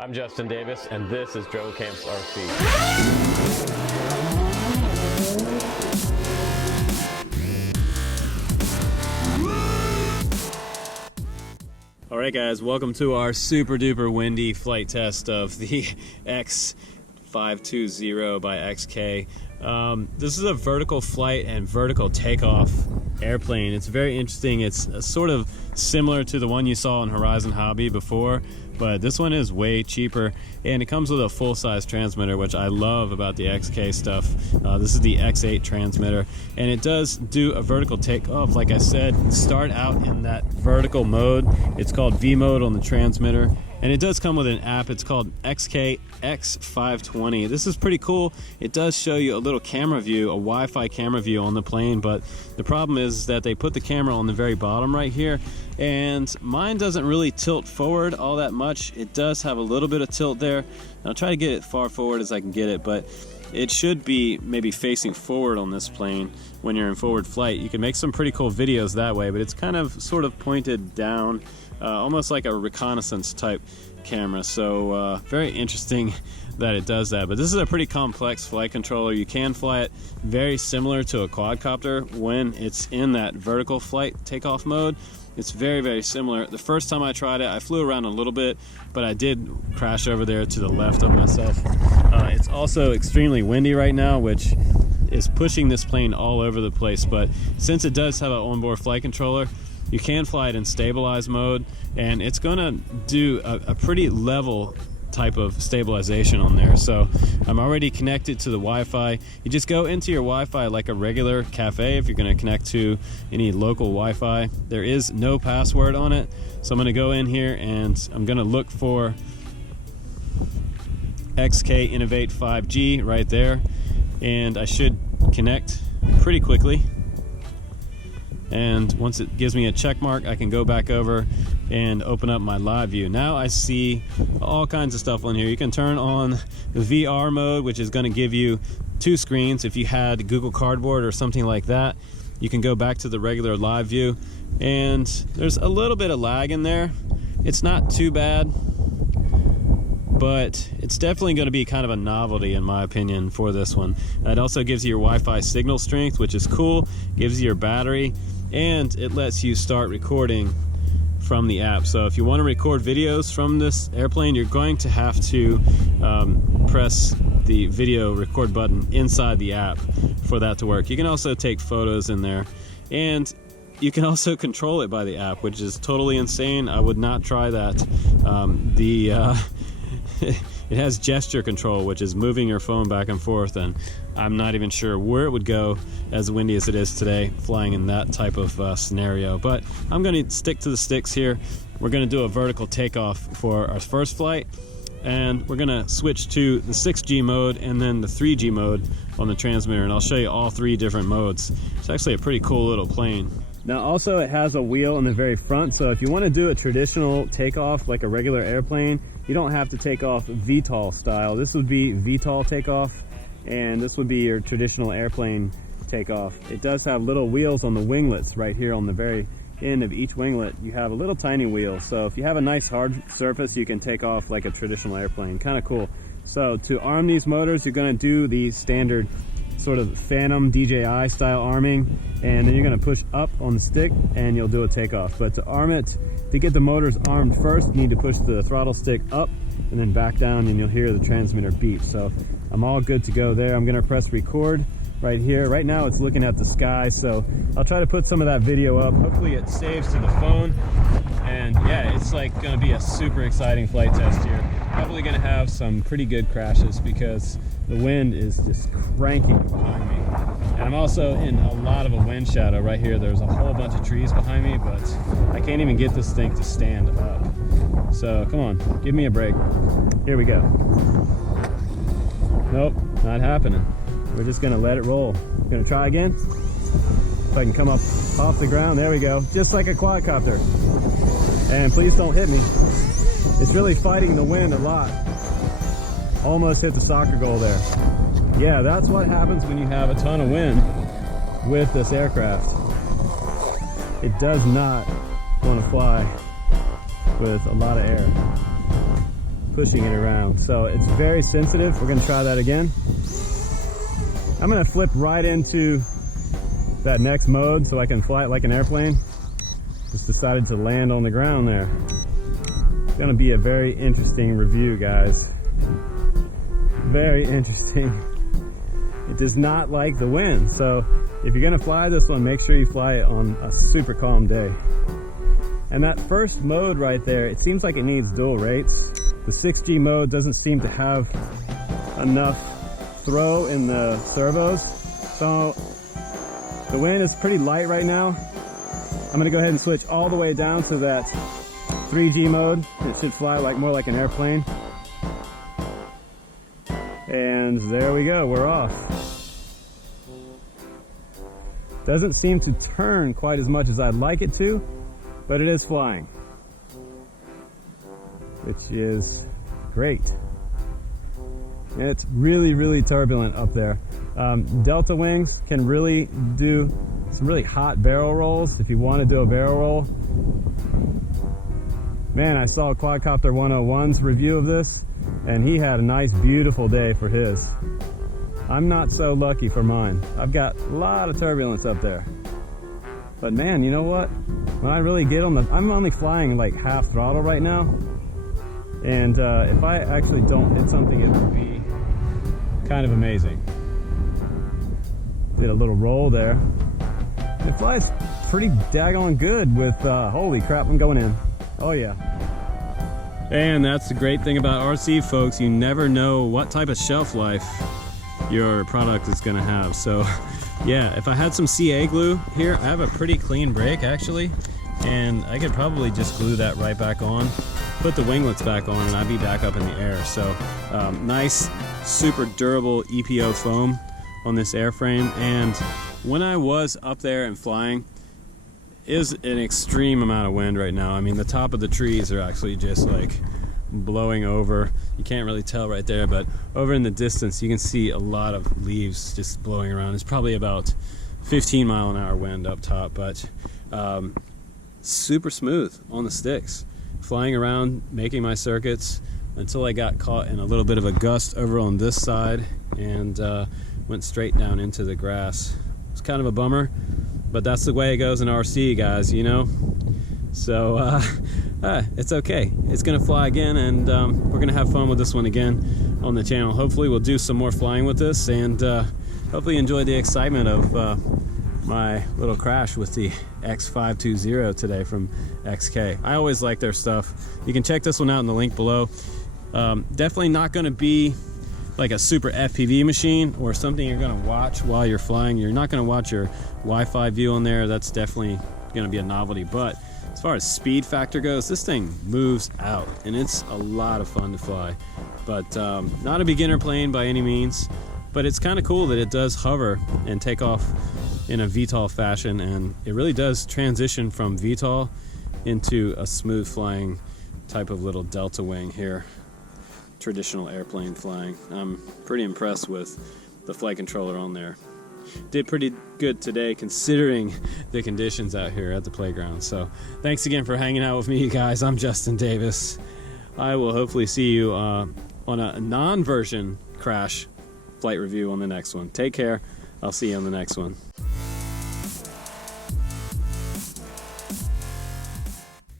I'm Justin Davis, and this is Joe Camp's RC. Alright guys, welcome to our super duper windy flight test of the X520 by XK. This is a vertical flight and vertical takeoff airplane. It's very interesting. It's sort of similar to the one you saw on Horizon Hobby before, but this one is way cheaper, and it comes with a full-size transmitter, which I love about the XK stuff. This is the X8 transmitter, and it does do a vertical takeoff. Like I said, start out in that vertical mode. It's called V mode on the transmitter, and it does come with an app. It's called XK X520. This is pretty cool. It does show you a little camera view, a Wi-Fi camera view on the plane, but the problem is that they put the camera on the very bottom right here, and mine doesn't really tilt forward all that much. It does have a little bit of tilt there. I'll try to get it far forward as I can get it, but it should be maybe facing forward on this plane when you're in forward flight. You can make some pretty cool videos that way, but it's kind of sort of pointed down, almost like a reconnaissance type camera. So very interesting that it does that. But this is a pretty complex flight controller. You can fly it very similar to a quadcopter when it's in that vertical flight takeoff mode. It's very, very similar. The first time I tried it, I flew around a little bit, but I did crash over there to the left of myself. It's also extremely windy right now, which is pushing this plane all over the place. But since it does have an onboard flight controller, you can fly it in stabilized mode, and it's gonna do a pretty level type of stabilization on there. So I'm already connected to the Wi-Fi. You just go into your Wi-Fi like a regular cafe if you're going to connect to any local Wi-Fi. There is no password on it, so I'm going to go in here and I'm going to look for XK Innovate 5G right there, and I should connect pretty quickly. And once it gives me a check mark, I can go back over and open up my live view. Now I see all kinds of stuff on here. You can turn on the VR mode, which is going to give you two screens. If you had Google Cardboard or something like that, you can go back to the regular live view, and there's a little bit of lag in there. It's not too bad, but it's definitely going to be kind of a novelty in my opinion for this one. It also gives you your Wi-Fi signal strength, which is cool, gives you your battery, and it lets you start recording from the app. So if you want to record videos from this airplane, you're going to have to press the video record button inside the app for that to work. You can also take photos in there, and you can also control it by the app, which is totally insane. I would not try that. It has gesture control, which is moving your phone back and forth, and I'm not even sure where it would go as windy as it is today flying in that type of scenario. But I'm going to stick to the sticks here. We're going to do a vertical takeoff for our first flight, and we're going to switch to the 6G mode and then the 3G mode on the transmitter, and I'll show you all three different modes. It's actually a pretty cool little plane. Now also it has a wheel in the very front, so if you want to do a traditional takeoff like a regular airplane, you don't have to take off VTOL style. This would be VTOL takeoff, and this would be your traditional airplane takeoff. It does have little wheels on the winglets right here on the very end of each winglet. You have a little tiny wheel, so if you have a nice hard surface, you can take off like a traditional airplane. Kind of cool. So to arm these motors, you're going to do the standard sort of Phantom DJI style arming, and then you're going to push up on the stick and you'll do a takeoff. But to arm it, to get the motors armed first, you need to push the throttle stick up and then back down, and you'll hear the transmitter beep. So I'm all good to go there. I'm going to press record right here. Right now it's looking at the sky, so I'll try to put some of that video up. Hopefully it saves to the phone. And yeah, it's like going to be a super exciting flight test here. Probably going to have some pretty good crashes because the wind is just cranking behind me. And I'm also in a lot of a wind shadow right here. There's a whole bunch of trees behind me, but I can't even get this thing to stand up. So come on, give me a break. Here we go. Nope, not happening. We're just gonna let it roll. Gonna try again. If I can come up off the ground, there we go. Just like a quadcopter. And please don't hit me. It's really fighting the wind a lot. Almost hit the soccer goal there. Yeah, that's what happens when you have a ton of wind with this aircraft. It does not want to fly with a lot of air. pushing it around. So it's very sensitive. We're gonna try that again. I'm gonna flip right into that next mode so I can fly it like an airplane. Just decided to land on the ground there. It's gonna be a very interesting review, guys. Very interesting. It does not like the wind, so if you're gonna fly this one, make sure you fly it on a super calm day. And that first mode right there, it seems like it needs dual rates. The 6G mode doesn't seem to have enough throw in the servos, so the wind is pretty light right now. I'm gonna go ahead and switch all the way down to that 3G mode. It should fly more like an airplane. And there we go, we're off. Doesn't seem to turn quite as much as I'd like it to, but it is flying, which is great. And it's really, really turbulent up there. Delta wings can really do some really hot barrel rolls if you want to do a barrel roll. Man, I saw Quadcopter 101's review of this, and he had a nice, beautiful day for his. I'm not so lucky for mine. I've got a lot of turbulence up there. But man, you know what? When I really get on I'm only flying like half throttle right now. And if I actually don't hit something, it would be kind of amazing. Did a little roll there. It flies pretty daggone good with, holy crap, I'm going in. Oh yeah. And that's the great thing about RC, folks. You never know what type of shelf life your product is gonna have. So yeah, if I had some CA glue here, I have a pretty clean brake actually, and I could probably just glue that right back on, put the winglets back on, and I'd be back up in the air. So nice, super durable EPO foam on this airframe. And when I was up there and flying, is an extreme amount of wind right now. I mean, the top of the trees are actually just like blowing over. You can't really tell right there, but over in the distance you can see a lot of leaves just blowing around. It's probably about 15-mile-an-hour wind up top, but super smooth on the sticks. Flying around, making my circuits until I got caught in a little bit of a gust over on this side and went straight down into the grass. It's kind of a bummer, but that's the way it goes in RC, guys, you know? So it's okay. It's gonna fly again, and we're gonna have fun with this one again on the channel. Hopefully we'll do some more flying with this, and hopefully enjoy the excitement of my little crash with the X520 today from XK. I always like their stuff. You can check this one out in the link below. Definitely not gonna be like a super FPV machine or something you're gonna watch while you're flying. You're not gonna watch your Wi-Fi view on there. That's definitely gonna be a novelty, but as far as speed factor goes, this thing moves out, and it's a lot of fun to fly. But not a beginner plane by any means, but it's kind of cool that it does hover and take off in a VTOL fashion, and it really does transition from VTOL into a smooth flying type of little delta wing here. Traditional airplane flying. I'm pretty impressed with the flight controller on there. Did pretty good today considering the conditions out here at the playground. So thanks again for hanging out with me, you guys. I'm Justin Davis. I will hopefully see you on a non-version crash flight review on the next one. Take care. I'll see you on the next one.